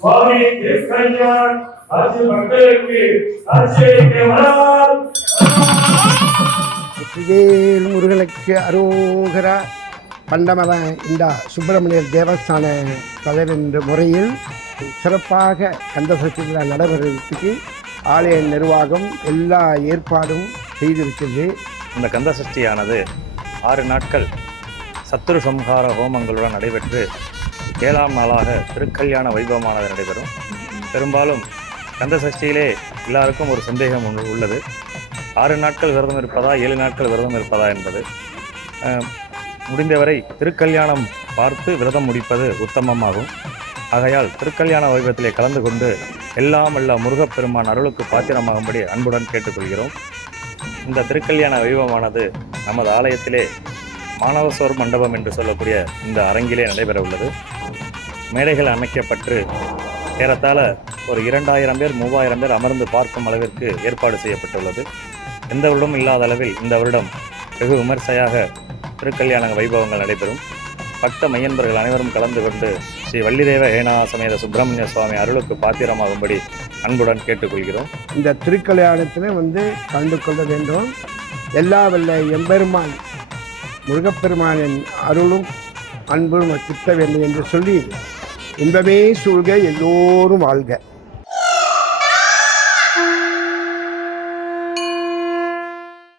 சுவாமி திருக்கல்யாண் ஆட்சி மக்களுக்கு முருகனுக்கு அரோகரா. பண்டமத இந்த சுப்பிரமணியர் தேவஸ்தான தலைவர் என்ற முறையில் சிறப்பாக கந்தசஷ்டி விழா நடைபெறுவதற்கு ஆலய நிர்வாகம் எல்லா ஏற்பாடும் செய்திருக்கிறது. இந்த கந்தசஷ்டியானது 6 நாட்கள் சத்துரு சம்ஹார ஹோமங்களுடன் நடைபெற்று 7ஆம் நாளாக திருக்கல்யாண வைபவமானது நடைபெறும். பெரும்பாலும் கந்தசஷ்டியிலே எல்லாருக்கும் ஒரு சந்தேகம் உள்ளது, 6 நாட்கள் விரதம் இருப்பதா 7 நாட்கள் விரதம் இருப்பதா என்பது. முடிந்தவரை திருக்கல்யாணம் பார்த்து விரதம் முடிப்பது உத்தமமாகும். ஆகையால் திருக்கல்யாண வைபவத்திலே கலந்து கொண்டு எல்லாம் வல்ல முருகப்பெருமான் அருளுக்கு பாத்திரமாகும்படி அன்புடன் கேட்டுக்கொள்கிறோம். இந்த திருக்கல்யாண வைபவமானது நமது ஆலயத்திலே மானவசோர் மண்டபம் என்று சொல்லக்கூடிய இந்த அரங்கிலே நடைபெற உள்ளது. மேடைகள் அமைக்கப்பட்டு ஏறத்தாழ ஒரு 2000 பேர் 3000 பேர் அமர்ந்து பார்க்கும் அளவிற்கு ஏற்பாடு செய்யப்பட்டுள்ளது. எந்த வருடமும் இல்லாத அளவில் இந்த வருடம் வெகு விமர்சையாக திருக்கல்யாண வைபவங்கள் நடைபெறும். பக்த மையன்பர்கள் அனைவரும் கலந்து கொண்டு ஸ்ரீ வள்ளிதேவ ஹேனா சமேத சுப்பிரமணிய சுவாமி அருளுக்கு பாத்திரமாகும்படி அன்புடன் கேட்டுக்கொள்கிறோம். இந்த திருக்கல்யாணத்தில் கலந்து கொள்ள வேண்டும். எல்லா வல்ல எம்பெருமான் முருகப்பெருமானின் அருளும் அன்பும் கிட்ட வேண்டும் என்று சொல்லி இன்பமே சூழ்க, எல்லோரும் வாழ்க.